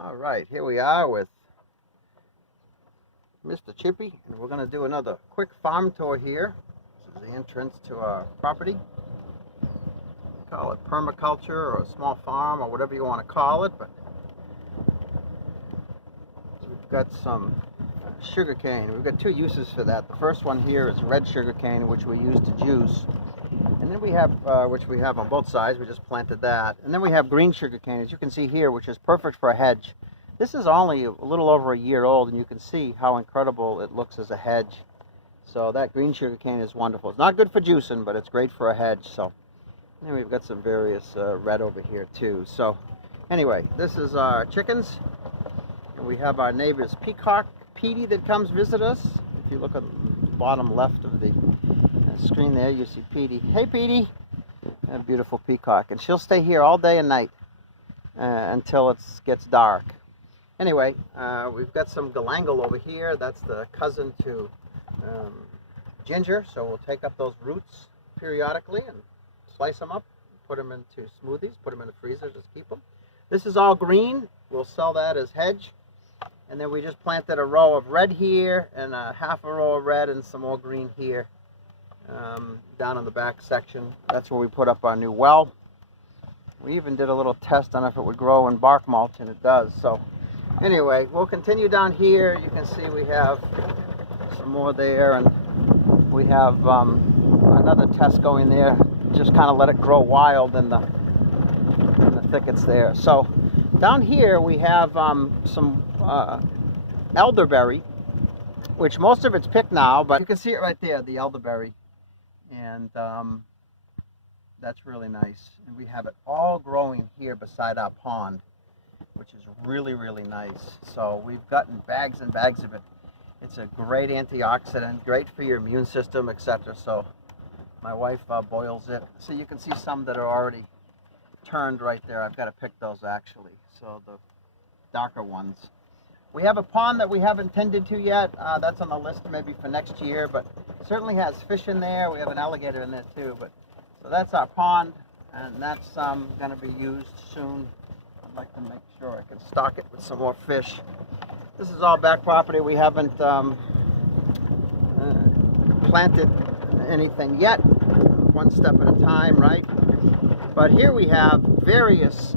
All right, here we are with Mr. Chippy, and we're going to do another quick farm tour here. This is the entrance to our property. Call it permaculture or a small farm or whatever you want to call it, but we've got some sugar cane. We've got two uses for that. The first one here is red sugar cane, which we use to juice. And then we have, which we have on both sides, we just planted that. And then we have green sugar cane, as you can see here, which is perfect for a hedge. This is only a little over a year old, and you can see how incredible it looks as a hedge. So that green sugar cane is wonderful. It's not good for juicing, but it's great for a hedge. So, and then we've got some various red over here too. So anyway, this is our chickens. And we have our neighbor's peacock, Petey, that comes visit us. If you look at the bottom left of the screen there, you see Petey. Hey Petey! A beautiful peacock. And she'll stay here all day and night until it gets dark. Anyway, we've got some galangal over here. That's the cousin to ginger. So we'll take up those roots periodically and slice them up, put them into smoothies, put them in the freezer, just keep them. This is all green. We'll sell that as hedge. And then we just planted a row of red here and a half a row of red and some more green here. Down in the back section. That's where we put up our new well. We even did a little test on if it would grow in bark mulch, and it does. So anyway, we'll continue down here. You can see we have some more there, and we have another test going there. Just kind of let it grow wild in the thickets there. So down here we have some elderberry, which most of it's picked now, but you can see it right there, the elderberry. And that's really nice. And we have it all growing here beside our pond, which is really, really nice. So we've gotten bags and bags of it. It's a great antioxidant, great for your immune system, etc. So my wife boils it. So you can see some that are already turned right there. I've got to pick those actually. So the darker ones. We have a pond that we haven't tended to yet. That's on the list maybe for next year, but certainly has fish in there. We have an alligator in there too. But so that's our pond, and that's going to be used soon. I'd like to make sure I can stock it with some more fish. This is all back property. We haven't planted anything yet. One step at a time, right? But here we have various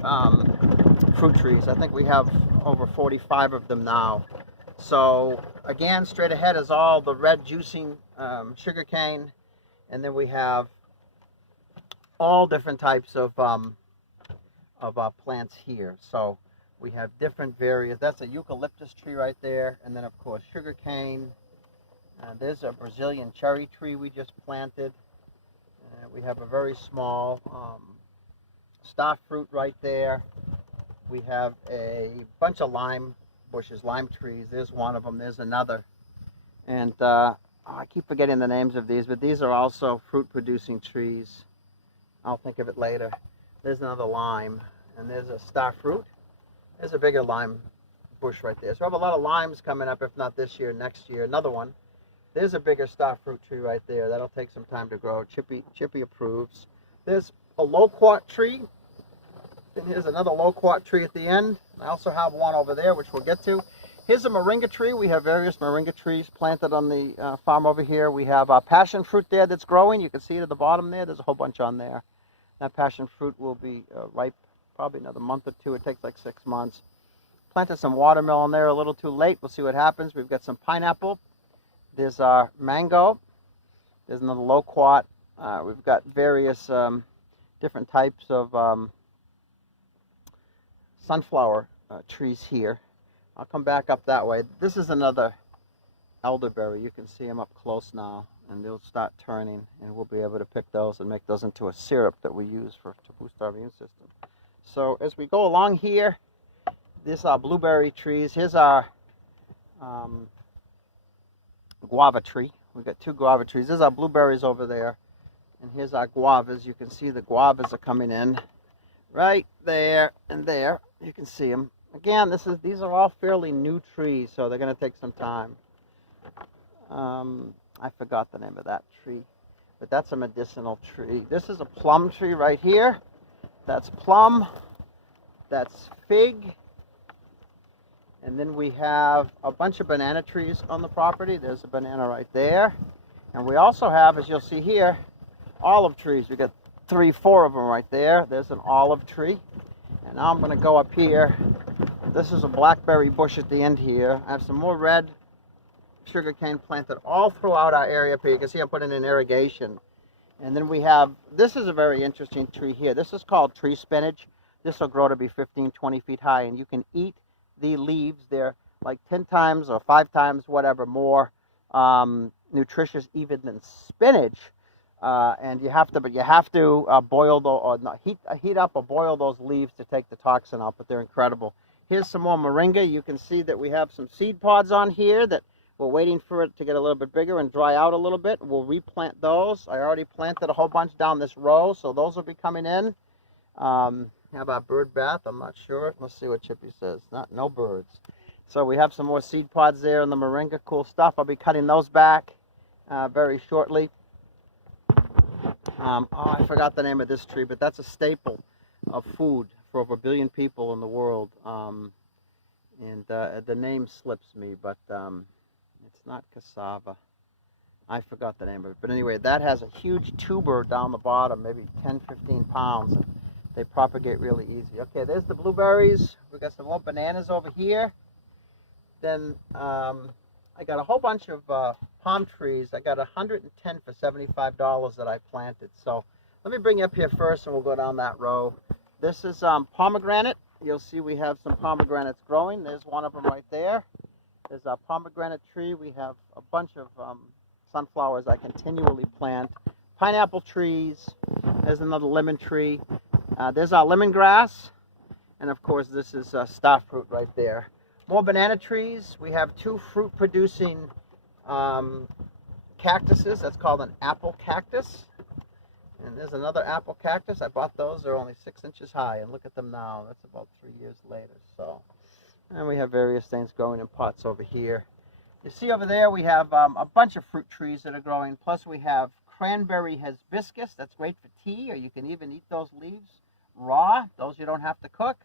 fruit trees. I think we have over 45 of them now. So again, straight ahead is all the red juicing sugar cane, and then we have all different types of plants here. So we have different various. That's a eucalyptus tree right there, and then of course sugar cane. There's a Brazilian cherry tree we just planted. We have a very small star fruit right there. We have a bunch of lime bushes, lime trees. There's one of them. There's another. And I keep forgetting the names of these, but these are also fruit-producing trees. I'll think of it later. There's another lime, and there's a star fruit. There's a bigger lime bush right there. So we have a lot of limes coming up, if not this year, next year. Another one. There's a bigger star fruit tree right there. That'll take some time to grow. Chippy approves. There's a loquat tree. And here's another loquat tree at the end. I also have one over there, which we'll get to. Here's a moringa tree. We have various moringa trees planted on the farm over here. We have passion fruit there that's growing. You can see it at the bottom there. There's a whole bunch on there. That passion fruit will be ripe probably another month or two. It takes like 6 months. Planted some watermelon there a little too late. We'll see what happens. We've got some pineapple. There's our mango. There's another loquat. We've got various different types of sunflower trees here. I'll come back up that way. This is another elderberry. You can see them up close now, and they'll start turning, and we'll be able to pick those and make those into a syrup that we use to boost our immune system. So as we go along here, these are blueberry trees. Here's our guava tree. We've got two guava trees. There's our blueberries over there, and here's our guavas. You can see the guavas are coming in right there and there. You can see them. Again, these are all fairly new trees, so they're going to take some time. I forgot the name of that tree, but that's a medicinal tree. This is a plum tree right here. That's plum. That's fig. And then we have a bunch of banana trees on the property. There's a banana right there. And we also have, as you'll see here, olive trees. We got 3, 4 of them right there. There's an olive tree. And now I'm going to go up here. This is a blackberry bush at the end here. I have some more red sugarcane planted all throughout our area up here. You can see I'm putting in irrigation. And then we have, this is a very interesting tree here. This is called tree spinach. This will grow to be 15, 20 feet high, and you can eat the leaves. They're like 10 times or 5 times, whatever, more nutritious even than spinach. And you have to boil or not, heat up or boil those leaves to take the toxin out, but they're incredible. Here's some more moringa. You can see that we have some seed pods on here that we're waiting for it to get a little bit bigger and dry out a little bit. We'll replant those. I already planted a whole bunch down this row, so those will be coming in. How about bird bath? I'm not sure. Let's see what Chippy says. No birds. So we have some more seed pods there in the moringa. Cool stuff. I'll be cutting those back very shortly. I forgot the name of this tree, but that's a staple of food for over 1 billion people in the world. The name slips me, but it's not cassava. I forgot the name of it. But anyway, that has a huge tuber down the bottom, maybe 10, 15 pounds. And they propagate really easy. Okay, there's the blueberries. We got some more bananas over here. Then I got a whole bunch of palm trees. I got 110 for $75 that I planted. So let me bring you up here first and we'll go down that row. This is pomegranate. You'll see we have some pomegranates growing. There's one of them right there. There's a pomegranate tree. We have a bunch of sunflowers I continually plant. Pineapple trees. There's another lemon tree. There's our lemongrass. And of course this is star fruit right there. More banana trees. We have 2 fruit producing cactuses. That's called an apple cactus. And there's another apple cactus. I bought those. They're only 6 inches high. And look at them now. That's about 3 years later. So, and we have various things growing in pots over here. You see over there we have a bunch of fruit trees that are growing. Plus we have cranberry hibiscus. That's great for tea, or you can even eat those leaves raw. Those you don't have to cook.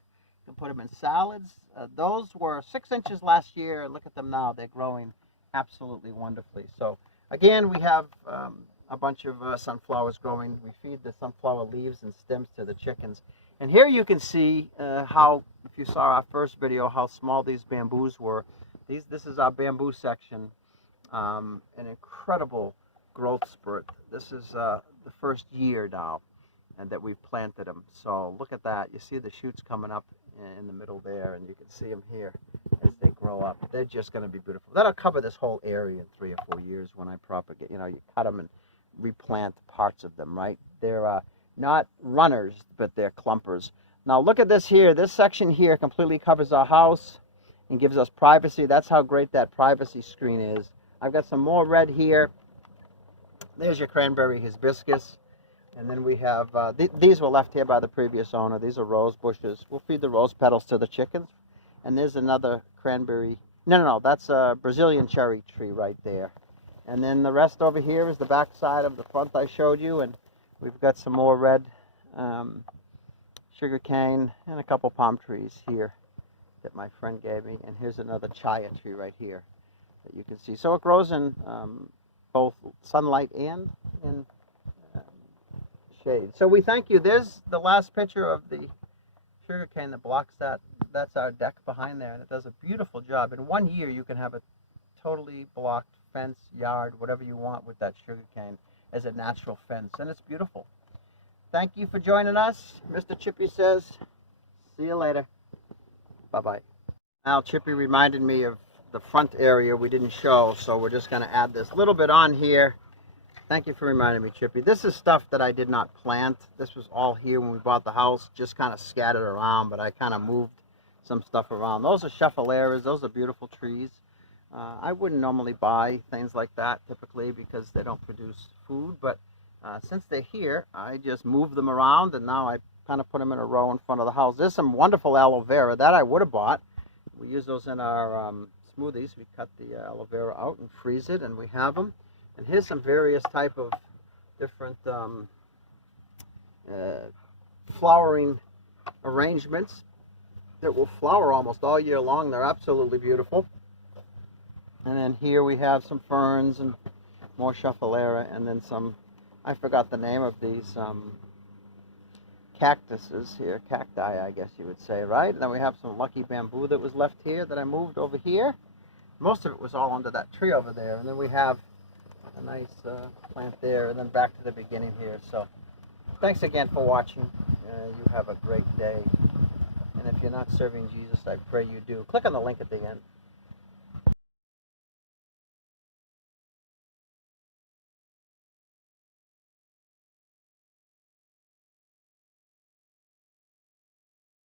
You can put them in salads. Those were 6 inches last year. Look at them now. They're growing absolutely wonderfully. So again, we have a bunch of sunflowers growing. We feed the sunflower leaves and stems to the chickens. And here you can see how, if you saw our first video, how small these bamboos were. This is our bamboo section. An incredible growth spurt. This is the first year now and that we've planted them. So look at that. You see the shoots coming up in the middle there, and you can see them here as they grow up. They're just going to be beautiful. That'll cover this whole area in 3 or 4 years when I propagate. You know, you cut them and replant parts of them, right? They're not runners, but they're clumpers. Now look at this here. This section here completely covers our house and gives us privacy. That's how great that privacy screen is. I've got some more red here. There's your cranberry hibiscus. And then we have, these were left here by the previous owner. These are rose bushes. We'll feed the rose petals to the chickens. And there's another cranberry. No, that's a Brazilian cherry tree right there. And then the rest over here is the back side of the front I showed you. And we've got some more red sugar cane and a couple palm trees here that my friend gave me. And here's another chaya tree right here that you can see. So it grows in both sunlight and in shade. So we thank you. There's the last picture of the sugarcane that blocks that. That's our deck behind there, and it does a beautiful job. In 1 year, you can have a totally blocked fence, yard, whatever you want with that sugarcane as a natural fence, and it's beautiful. Thank you for joining us. Mr. Chippy says, see you later. Bye-bye. Now, Chippy reminded me of the front area we didn't show, so we're just going to add this little bit on here. Thank you for reminding me, Chippy. This is stuff that I did not plant. This was all here when we bought the house, just kind of scattered around, but I kind of moved some stuff around. Those are chevaleras. Those are beautiful trees. I wouldn't normally buy things like that typically because they don't produce food, but since they're here, I just moved them around, and now I kind of put them in a row in front of the house. There's some wonderful aloe vera that I would have bought. We use those in our smoothies. We cut the aloe vera out and freeze it, and we have them. And here's some various type of different flowering arrangements. that will flower almost all year long. They're absolutely beautiful. And then here we have some ferns and more Schefflera, and then some, I forgot the name of these cactuses here, cacti I guess you would say, right? And then we have some lucky bamboo that was left here that I moved over here. Most of it was all under that tree over there. And then we have a nice plant there, and then back to the beginning here. So thanks again for watching. You have a great day. And if you're not serving Jesus, I pray you do. Click on the link at the end.